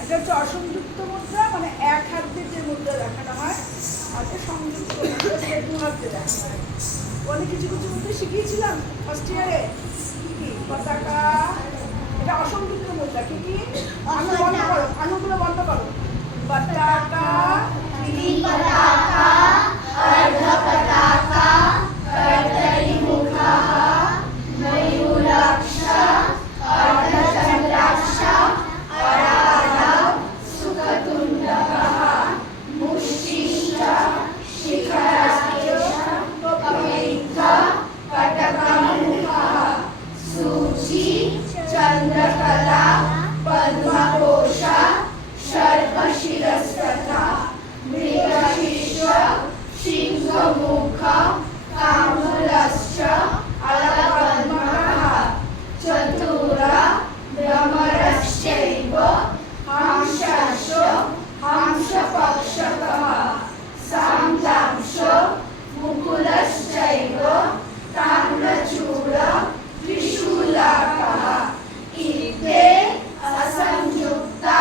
এটা হচ্ছে অসংযুক্ত মুদ্রা, মানে এক হাত দিয়ে যে মুদ্রা দেখানো হয়, আর সংযুক্ত মুদ্রা যেটা দু হাত দিয়ে দেখানো হয়। অনেক কিছু কিছু মুদ্রা শিখিয়েছিলাম ফার্স্ট ইয়ারে। কি পতাকা, এটা অসংযুক্ত মুদ্রা। কি কি আনু বন্ধ করো, আনুগুলো বন্ধ করো। পতাকা, अर्ध पताका कर्तरिमुखः मयूराक्ष अर्धचन्द्राक्ष अराड सुखतुण्डकः मुष्टिश्च शिखराख्य कपित्थ कटकमुखः सूची चन्द्रकला पद्मकोश सर्पशिरस्तथा मृगशीर्ष सिंहमुख कामुलश्च अलपद्मः चतुर भ्रमरश्चैव हंसश्च हंसपक्षकः सान्तांश मुकुलश्चैव ताम्रचूड त्रिशूलकः इते असंयुक्ता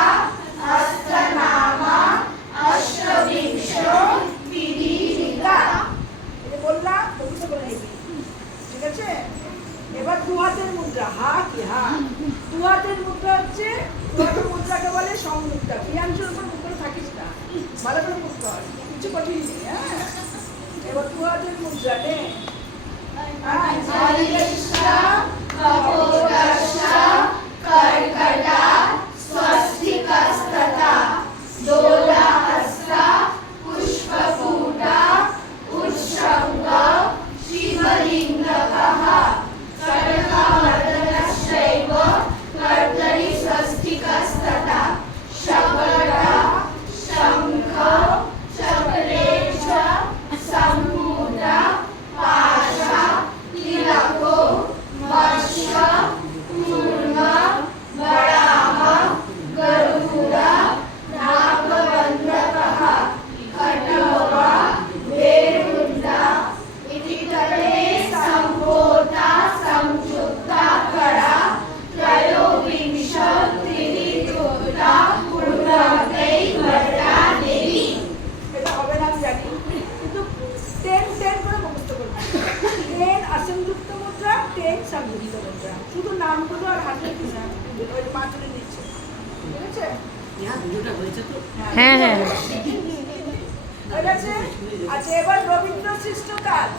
हस्तनामा अष्टविंश विधिलिखा। এটা বললাম মুখস্থ করে নিবি, ঠিক আছে? এবার দু হাতের মুদ্রা। হা কি হা, দু হাতের মুদ্রা হচ্ছে, দু হাতের মুদ্রাকে বলে সংযুক্তা। ক্রিয়াংশের উপর মুখ করে থাকিস না, ভালো করে মুখ কর, কিছু কঠিন নেই। হ্যাঁ, এবার দু হাতের মুদ্রা নে। कर्कटा स्वस्तिकस्तथा दोलाहस्ता पुष्पकूटा उत्सङ्ग शिवलिङ्गकः कर्कवर्धनश्चैव कर्तरि स्वस्तिकस्तथा शकटा शङ्ख चक्रे च सम्पूर्णा पाशा तिलको वर्ष कूर्म वराह गरुड नागबन्धकः खटोवा वेरुण्डा इति तटे सम्भूता संयुक्ता करा त्रयोविंश त्रिविधुता पूर्णवतै वरदा देवी। এটা হবে না আমি জানি, কিন্তু 10 করে মুখস্থ করবি। 10 অসংযুক্ত মুদ্রা, 10 সংযুক্ত মুদ্রা। শুধু নামগুলো আর হাতের কিছু ওই মাত্রে নিচ্ছে, ঠিক আছে? হ্যাঁ হ্যাঁ ঠিক আছে। আচ্ছা, এবার রবীন্দ্র সৃষ্ট কাজ।